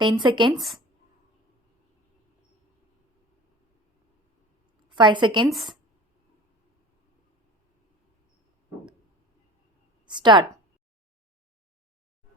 10 seconds. 5 seconds. Start.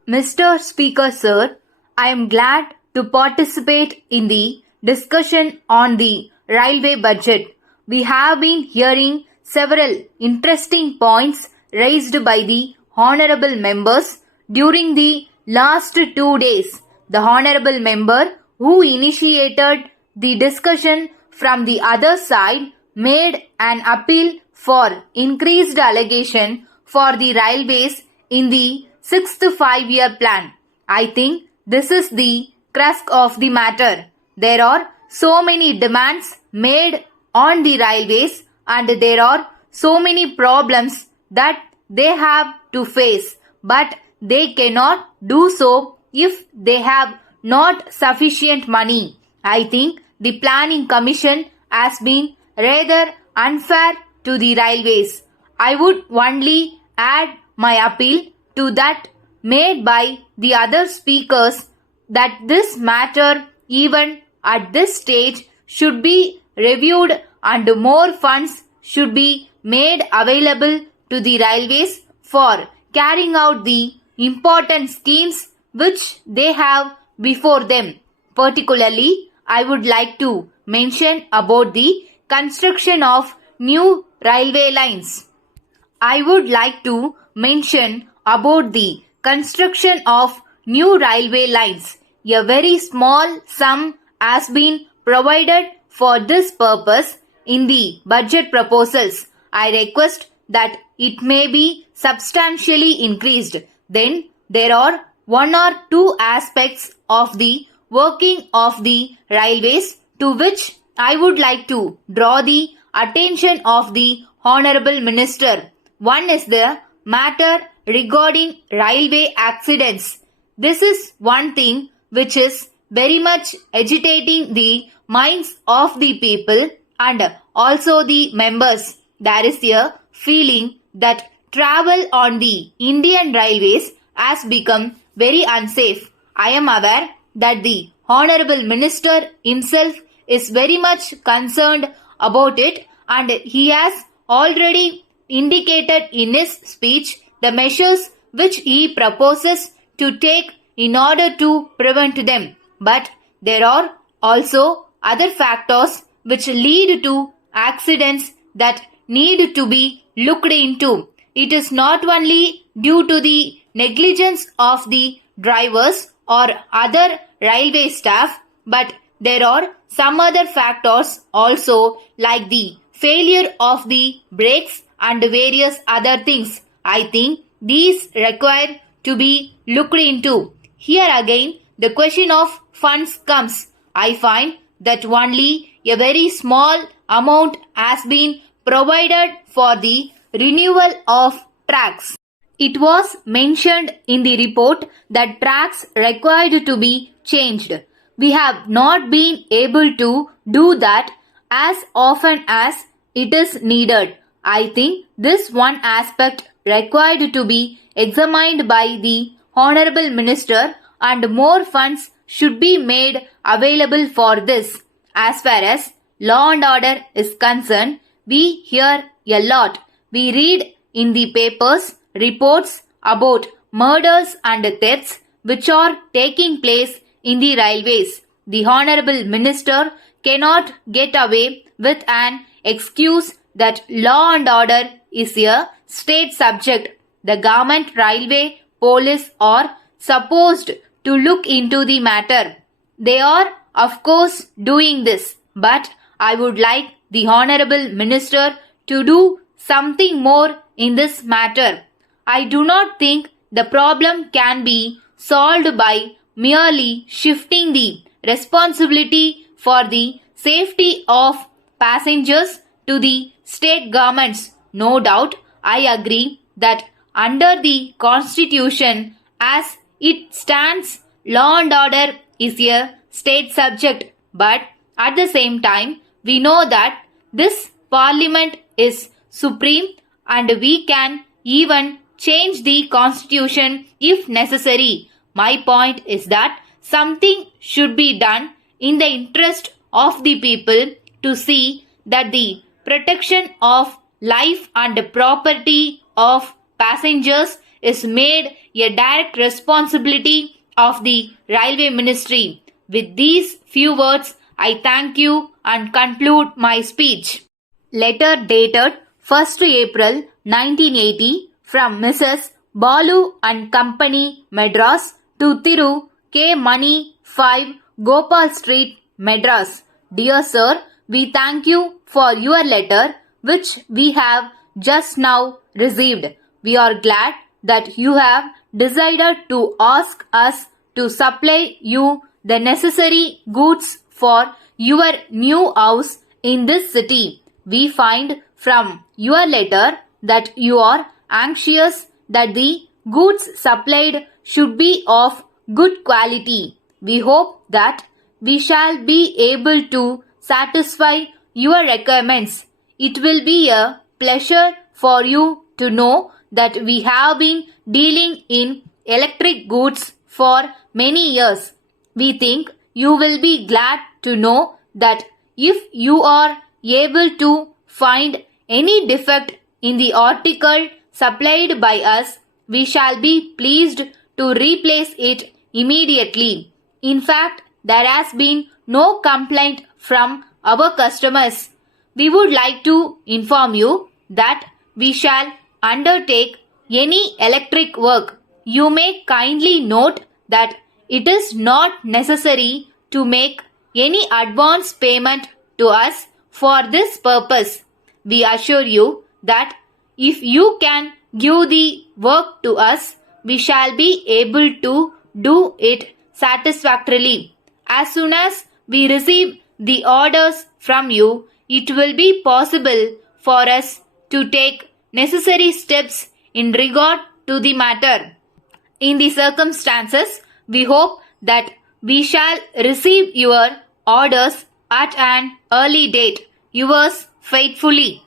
Mr. Speaker Sir, I am glad to participate in the discussion on the railway budget. We have been hearing several interesting points raised by the honorable members during the last 2 days. The honorable member who initiated the discussion from the other side made an appeal for increased allocation for the railways in the 6th 5-year plan. I think this is the crux of the matter. There are so many demands made on the railways and there are so many problems that they have to face, but they cannot do so if they have not sufficient money. I think the Planning Commission has been rather unfair to the railways. I would only add my appeal to that made by the other speakers that this matter even at this stage should be reviewed and more funds should be made available to the railways for carrying out the important schemes which they have before them. Particularly, I would like to mention about the construction of new railway lines. I would like to mention about the construction of new railway lines. A very small sum has been provided for this purpose in the budget proposals. I request that it may be substantially increased. Then there are 1 or 2 aspects of the working of the railways to which I would like to draw the attention of the Honorable Minister. One is the matter regarding railway accidents. This is one thing which is very much agitating the minds of the people and also the members. There is a feeling that travel on the Indian railways has become very unsafe. I am aware that the Honorable Minister himself is very much concerned about it and he has already indicated in his speech the measures which he proposes to take in order to prevent them. But there are also other factors which lead to accidents that need to be looked into. It is not only due to the negligence of the drivers or other railway staff, but there are some other factors also like the failure of the brakes and various other things. I think these require to be looked into. Here again, the question of funds comes. I find that only a very small amount has been provided for the renewal of tracks. It was mentioned in the report that tracks required to be changed. We have not been able to do that as often as it is needed. I think this one aspect required to be examined by the Honorable Minister and more funds should be made available for this. As far as law and order is concerned, we hear a lot. We read in the papers reports about murders and thefts which are taking place in the railways. The Honorable Minister cannot get away with an excuse that law and order is a state subject. The government, railway, police are supposed to look into the matter. They are, of course, doing this, but I would like the Honorable Minister to do something more in this matter. I do not think the problem can be solved by merely shifting the responsibility for the safety of passengers to the state governments. No doubt, I agree that under the Constitution as it stands, law and order is a state subject. But at the same time, we know that this Parliament is supreme and we can even change the Constitution if necessary. My point is that something should be done in the interest of the people to see that the protection of life and property of passengers is made a direct responsibility of the Railway Ministry. With these few words, I thank you and conclude my speech. Letter dated 1st April 1980 from Mrs. Balu and Company, Madras to Thiru K. Mani 5, Gopal Street, Madras. Dear Sir, we thank you for your letter which we have just now received. We are glad that you have decided to ask us to supply you the necessary goods for your new house in this city. We find from your letter that you are anxious that the goods supplied should be of good quality. We hope that we shall be able to satisfy your requirements. It will be a pleasure for you to know that we have been dealing in electric goods for many years. We think you will be glad to know that if you are able to find any defect in the article supplied by us, we shall be pleased to replace it immediately. In fact, there has been no complaint from our customers. We would like to inform you that we shall undertake any electric work. You may kindly note that it is not necessary to make any advance payment to us for this purpose. We assure you that if you can give the work to us, we shall be able to do it satisfactorily. As soon as we receive the orders from you, it will be possible for us to take necessary steps in regard to the matter. In the circumstances, we hope that we shall receive your orders at an early date. Yours faithfully.